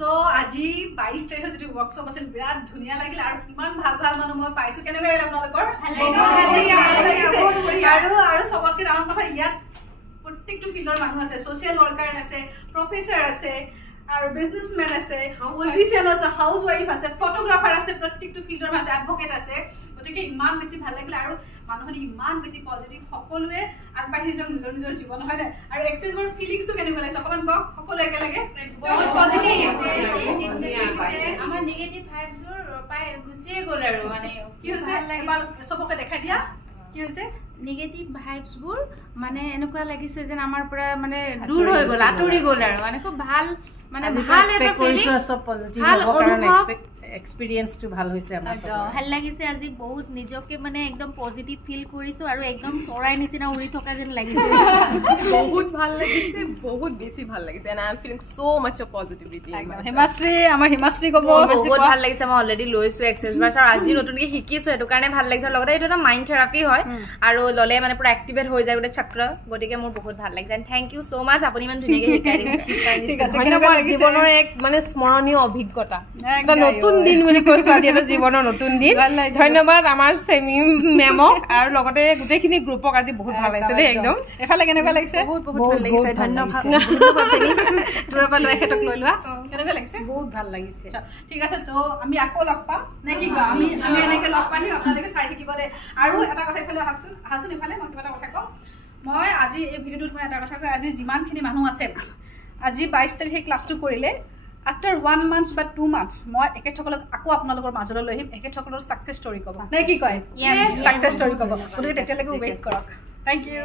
so আজি 22 তাৰিখে যদি ওয়াৰ্কশপ আছিল বিৰাট ধুনিয়া লাগিল আৰু ইমান ভাল ভাল মানুহ মই পাইছো কেনেকৈ লাগিল আপোনালোকৰ আৰু সবতকে ডাঙৰ কথা ইয়াত প্ৰত্যেকটো ফিল্ডৰ মানুহ আছে সোশ্যাল ওয়াৰ্কাৰ আছে প্ৰফেসৰ আছে আৰু বিজনেসম্যান আছে পলিটিশিয়ান আছে হাউস ওয়াইফ আছে ফটোগ্ৰাফাৰ আছে প্ৰত্যেকটো ফিল্ডৰ আছে এডভোকেট আছে গতিকে ইমান বেছি ভাল লাগিল আৰু মানুহখিনি ইমান বেছি পজিটিভ সকলোৱে আগবাঢ়ি যাওক নিজৰ নিজৰ জীৱন হয় আৰু এক্সেছৰ ফিলিংছটো কেনেকুৱা লাগিছে অকমান কওক সকলো একেলগে বহুত পজিটিভ আমাৰ নেগেটিভ ভাইবছৰ পাই গুছিয়ে গ'ল আৰু মানে কি হৈছে এবাৰ সবকে দেখাই দিয়া কি হৈছে নেগেটিভ ভাইবছবোৰ মানে এনেকুৱা লাগিছে যেন আমাৰ পৰা মানে দূৰ হৈ গ'ল আঁতৰি গ'ল আৰু মানে খুব ভাল মানে ভাল এটা ফিলিং সব পজিটিভ হ'ব কাৰণে এক্সপেৰিয়েন্স টু ভাল হৈছে আমাৰ সব ভাল লাগিছে আজি বহুত নিজকে মানে একদম পজিটিভ ফিল কৰিছো আৰু একদম সৰাই নিচিনা উৰি থকা যেন লাগিছে বহুত ভাল লাগিছে বহুত বেছি ভাল লাগিছে and I am feeling so much of positivity Himashree আমাৰ হিমাশ্ৰী ক'ব বহুত ভাল লাগিছে মই অলৰেডি লৈছো এক্সেস বাৰ আৰু আজি নতুনকৈ শিকিছো এটো কাৰণে ভাল লাগিছে লগতে এইটো এটা মাইন্ড থেৰাপি হয় আৰু ললে মানে পুৰা এক্টিভেট হৈ যায় গোটে চক্ৰ গতিকে মোৰ বহুত ভাল লাগিছে and thank you so much আপুনি ইমান ধুনীয়াকৈ শিকাই দিছে ঠিক আছে ধন্যবাদ জীৱনৰ এক মানে স্মৰণীয় অভিজ্ঞতা এটা নতুন দিন বুলি কৈছো আজি এটা জীৱনৰ নতুন দিন ধন্যবাদ আমাৰ সেমি মেমক আৰু লগতে গোটেইখিনি গ্ৰুপক আজি বহুত ভাল লাগিছে দেই একদম এফালে কেনেকুৱা লাগিছে বহুত ভাল লাগিছে ধন্যবাদ দূৰৰ পৰা লৈ হেতক লৈ লোৱা কেনেকুৱা লাগিছে বহুত ভাল লাগিছে ঠিক আছে তো আমি আকৌ লগ পাম নে কি কয় আমি এনেকৈ লগ পাই আপোনালোকে চাই থাকিব দে আৰু এটা কথা ইফালে হাচুন ইফালে মই কিবা এটা কথা কওঁ মই আজি এই ভিডিঅ'টোত মই এটা কথা কওঁ আজি যিমানখিনি মানুহ আছে আজি 22 তাৰিখে ক্লাছটো কৰিলে after 1 month বা 2 months মই একেসকলক আকৌ আপোনালোকৰ মাজলৈ লৈ আহিম একেসকলৰ সাকসেস ষ্টৰী ক'ব নে কি কয় সাকসেস ষ্টৰী ক'ব গতিকে তেতিয়ালৈকে ৱেইট কৰক থ্যাংক ইউ